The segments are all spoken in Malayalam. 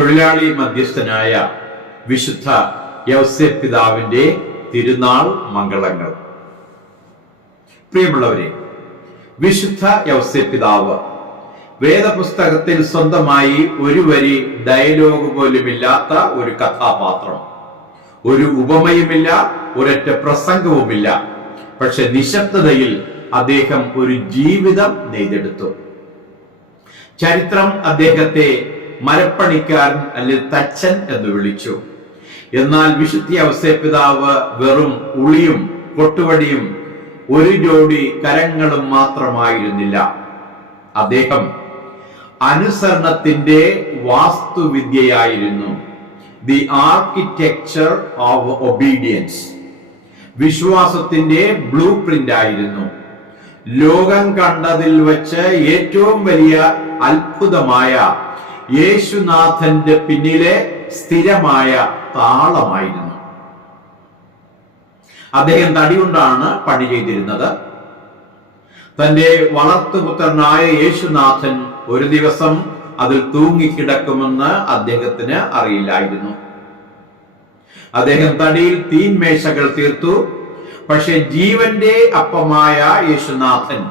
തൊഴിലാളി മധ്യസ്ഥനായ വിശുദ്ധ യൗസേപ്പ് പിതാവിന്റെ തിരുനാൾ മംഗളങ്ങൾ. പ്രിയമുള്ളവരെ, വിശുദ്ധ യൗസേപ്പ് പിതാവ് വേദപുസ്തകത്തിൽ സ്വന്തമായി ഒരു വരി ഡയലോഗ് പോലുമില്ലാത്ത ഒരു കഥാപാത്രം, ഒരു ഉപമയുമില്ല, ഒരൊറ്റ പ്രസംഗവുമില്ല. പക്ഷെ നിശബ്ദതയിൽ അദ്ദേഹം ഒരു ജീവിതം നെയ്തെടുത്തു. ചരിത്രം അദ്ദേഹത്തെ മരപ്പണിക്കാരൻ അല്ലെങ്കിൽ തച്ചൻ എന്ന് വിളിച്ചു. എന്നാൽ വിശുദ്ധ യൗസേപ്പ് പിതാവ് വെറും ഉളിയും കൊട്ടുവടിയും ഒരു ജോഡി കരങ്ങളും മാത്രമായിരുന്നില്ല. അദ്ദേഹം അനുസരണത്തിന്റെ വാസ്തുവിദ്യയായിരുന്നു. The architecture of obedience. വിശ്വാസത്തിന്റെ ബ്ലൂ പ്രിന്റ് ആയിരുന്നു. ലോകം കണ്ടതിൽ വെച്ച് ഏറ്റവും വലിയ അത്ഭുതമായ യേശുനാഥന്റെ പിന്നിലെ സ്ഥിരമായ താളമായിരുന്നു. അദ്ദേഹം തടി കൊണ്ടാണ് പണി ചെയ്തിരുന്നത്. തന്റെ വളർത്തുപുത്രനായ യേശുനാഥൻ ഒരു ദിവസം അതിൽ തൂങ്ങിക്കിടക്കുമെന്ന് അദ്ദേഹത്തിന് അറിയില്ലായിരുന്നു. അദ്ദേഹം തടിയിൽ തീൻമേശകൾ തീർത്തു. പക്ഷെ ജീവന്റെ അപ്പമായ യേശുനാഥൻ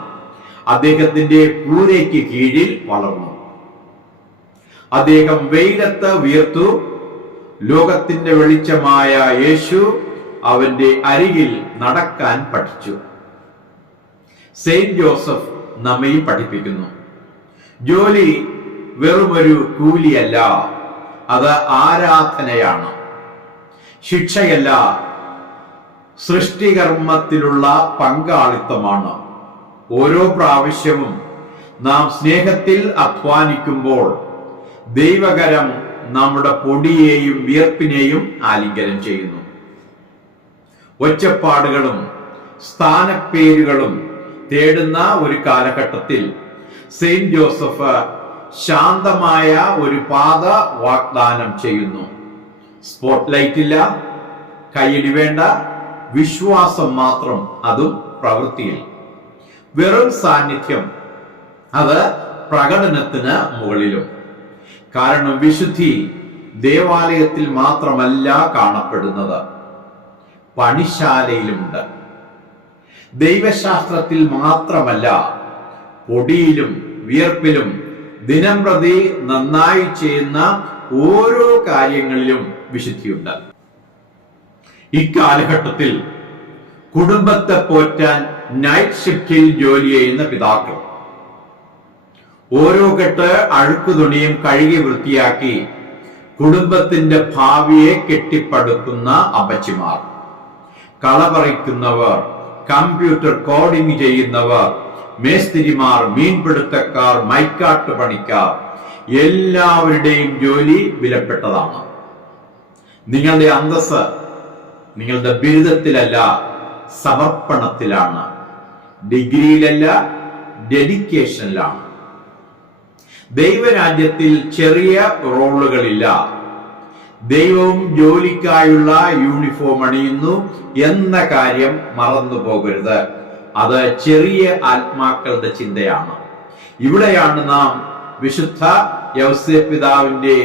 അദ്ദേഹത്തിന്റെ കൂരയ്ക്ക് കീഴിൽ വളർന്നു. അദ്ദേഹം വെയിലത്ത് വിയർത്തു. ലോകത്തിന്റെ വെളിച്ചമായ യേശു അവന്റെ അരികിൽ നടക്കാൻ പഠിച്ചു. സെയിന്റ് ജോസഫ് നമ്മെ പഠിപ്പിക്കുന്നു, ജോലി വെറുമൊരു കൂലിയല്ല, അത് ആരാധനയാണ്. ശിക്ഷയല്ല, സൃഷ്ടികർമ്മത്തിലുള്ള പങ്കാളിത്തമാണ്. ഓരോ പ്രാവശ്യവും നാം സ്നേഹത്തിൽ അധ്വാനിക്കുമ്പോൾ ദൈവകരം നമ്മുടെ പൊടിയെയും വിയർപ്പിനെയും ആലിംഗനം ചെയ്യുന്നു. ഒച്ചപ്പാടുകളും സ്ഥാനപ്പേരുകളും തേടുന്ന ഒരു കാലഘട്ടത്തിൽ സെയിന്റ് ജോസഫ് ശാന്തമായ ഒരു പാത വാഗ്ദാനം ചെയ്യുന്നു. സ്പോട്ട്ലൈറ്റ് ഇല്ല, കയ്യടി വേണ്ട, വിശ്വാസം മാത്രം, അതും പ്രവൃത്തിയിൽ. വെറും സാന്നിധ്യം, അത് പ്രകടനത്തിന് മുകളിലും. കാരണം വിശുദ്ധി ദേവാലയത്തിൽ മാത്രമല്ല കാണപ്പെടുന്നത്, പണിശാലയിലുമുണ്ട്. ദൈവശാസ്ത്രത്തിൽ മാത്രമല്ല, പൊടിയിലും വിയർപ്പിലും ദിനം പ്രതി നന്നായി ചെയ്യുന്ന ഓരോ കാര്യങ്ങളിലും വിശുദ്ധിയുണ്ട്. ഇക്കാലഘട്ടത്തിൽ കുടുംബത്തെ പോറ്റാൻ നൈറ്റ് ഷിഫ്റ്റിൽ ജോലി ചെയ്യുന്ന പിതാക്കൾ, ഓരോ കെട്ട് അഴുക്കു തുണിയും കഴുകി വൃത്തിയാക്കി കുടുംബത്തിന്റെ ഭാവിയെ കെട്ടിപ്പടുക്കുന്ന അമ്മച്ചിമാർ, കളപറിക്കുന്നവർ, കമ്പ്യൂട്ടർ കോഡിംഗ് ചെയ്യുന്നവർ, മേസ്തിരിമാർ, മീൻപിടുത്തക്കാർ, മൈക്കാട്ട് പണിക്കാർ, എല്ലാവരുടെയും ജോലി വിലപ്പെട്ടതാണ്. നിങ്ങളുടെ അന്തസ് നിങ്ങളുടെ ബിരുദത്തിലല്ല, സമർപ്പണത്തിലാണ്. ഡിഗ്രിയിലല്ല, ഡെഡിക്കേഷനിലാണ്. ദൈവരാജ്യത്തിൽ ചെറിയ റോളുകളില്ല. ദൈവവും ജോലിക്കായുള്ള യൂണിഫോം അണിയുന്നു എന്ന കാര്യം മറന്നു പോകരുത്. അത് ചെറിയ ആത്മാക്കളുടെ ചിന്തയാണ്. ഇവിടെയാണ് നാം വിശുദ്ധ യൗസേപ്പ് പിതാവിന്റെ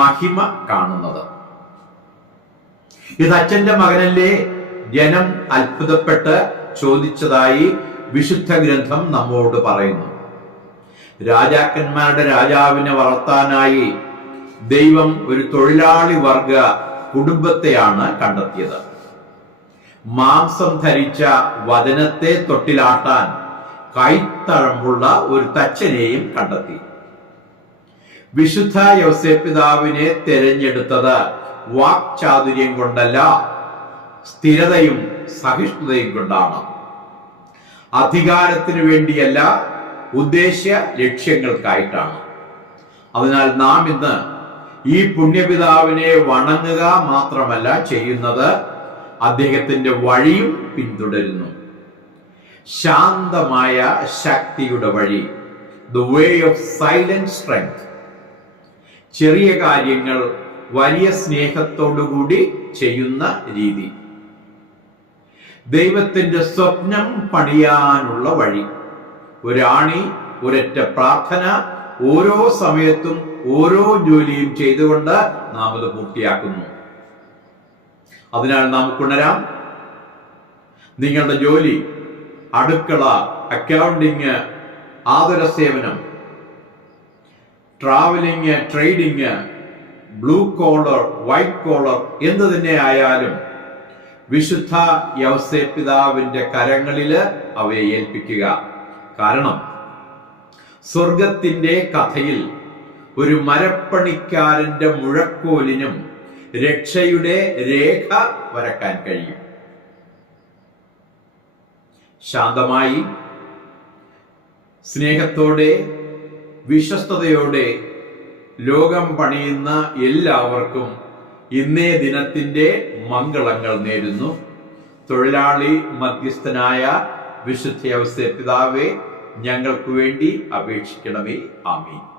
മഹിമ കാണുന്നത്. ഇത് അച്ഛന്റെ മകനല്ലേ? ജനം അത്ഭുതപ്പെട്ട് ചോദിച്ചതായി വിശുദ്ധ ഗ്രന്ഥം നമ്മോട് പറയുന്നു. രാജാക്കന്മാരുടെ രാജാവിനെ വളർത്താനായി ദൈവം ഒരു തൊഴിലാളി വർഗ കുടുംബത്തെയാണ് കണ്ടെത്തിയത്. മാംസം ധരിച്ച വചനത്തെ തൊട്ടിലാട്ടാൻ കൈത്തഴമ്പുള്ള ഒരു തച്ചനെയും കണ്ടെത്തി. വിശുദ്ധ യൗസേപ്പ് പിതാവിനെ തെരഞ്ഞെടുത്തത് വാക്ചാതുര്യം കൊണ്ടല്ല, സ്ഥിരതയും സഹിഷ്ണുതയും കൊണ്ടാണ്. അധികാരത്തിനു വേണ്ടിയല്ല, ഉദ്ദേശ്യ ലക്ഷ്യങ്ങൾക്കായിട്ടാണ്. അതിനാൽ നാം ഇന്ന് ഈ പുണ്യപിതാവിനെ വണങ്ങുക മാത്രമല്ല ചെയ്യുന്നത്, അദ്ദേഹത്തിന്റെ വഴിയും പിന്തുടരുന്നു. ശാന്തമായ ശക്തിയുടെ വഴി, the way of silent strength. ചെറിയ കാര്യങ്ങൾ വലിയ സ്നേഹത്തോടുകൂടി ചെയ്യുന്ന രീതി. ദൈവത്തിന്റെ സ്വപ്നം പണിയാനുള്ള വഴി. ഒരാണി, ഒരൊറ്റ പ്രാർത്ഥന, ഓരോ സമയത്തും ഓരോ ജോലിയും ചെയ്തുകൊണ്ട് നാം അത് പൂർത്തിയാക്കുന്നു. അതിനാൽ നമുക്ക് ഉണരാം. നിങ്ങളുടെ ജോലി, അടുക്കള, അക്കൗണ്ടിങ്, ആതുര സേവനം, travelling, trading, blue collar, white collar എന്ത് തന്നെ ആയാലും വിശുദ്ധ യൗസേപ്പ് പിതാവിന്റെ കരങ്ങളിൽ അവയെ ഏൽപ്പിക്കുക. കാരണം സ്വർഗത്തിന്റെ കഥയിൽ ഒരു മരപ്പണിക്കാരന്റെ മുഴക്കോലിനും രക്ഷയുടെ രേഖ വരക്കാൻ കഴിയും. ശാന്തമായി, സ്നേഹത്തോടെ, വിശ്വസ്തയോടെ ലോകം പണിയുന്ന എല്ലാവർക്കും ഇന്നേ ദിനത്തിന്റെ മംഗളങ്ങൾ നേരുന്നു. തൊഴിലാളി മധ്യസ്ഥനായ വിശുദ്ധ യൗസേപ്പ് പിതാവേ, ഞങ്ങൾക്ക് വേണ്ടി അപേക്ഷിക്കണമേ. ആമീൻ.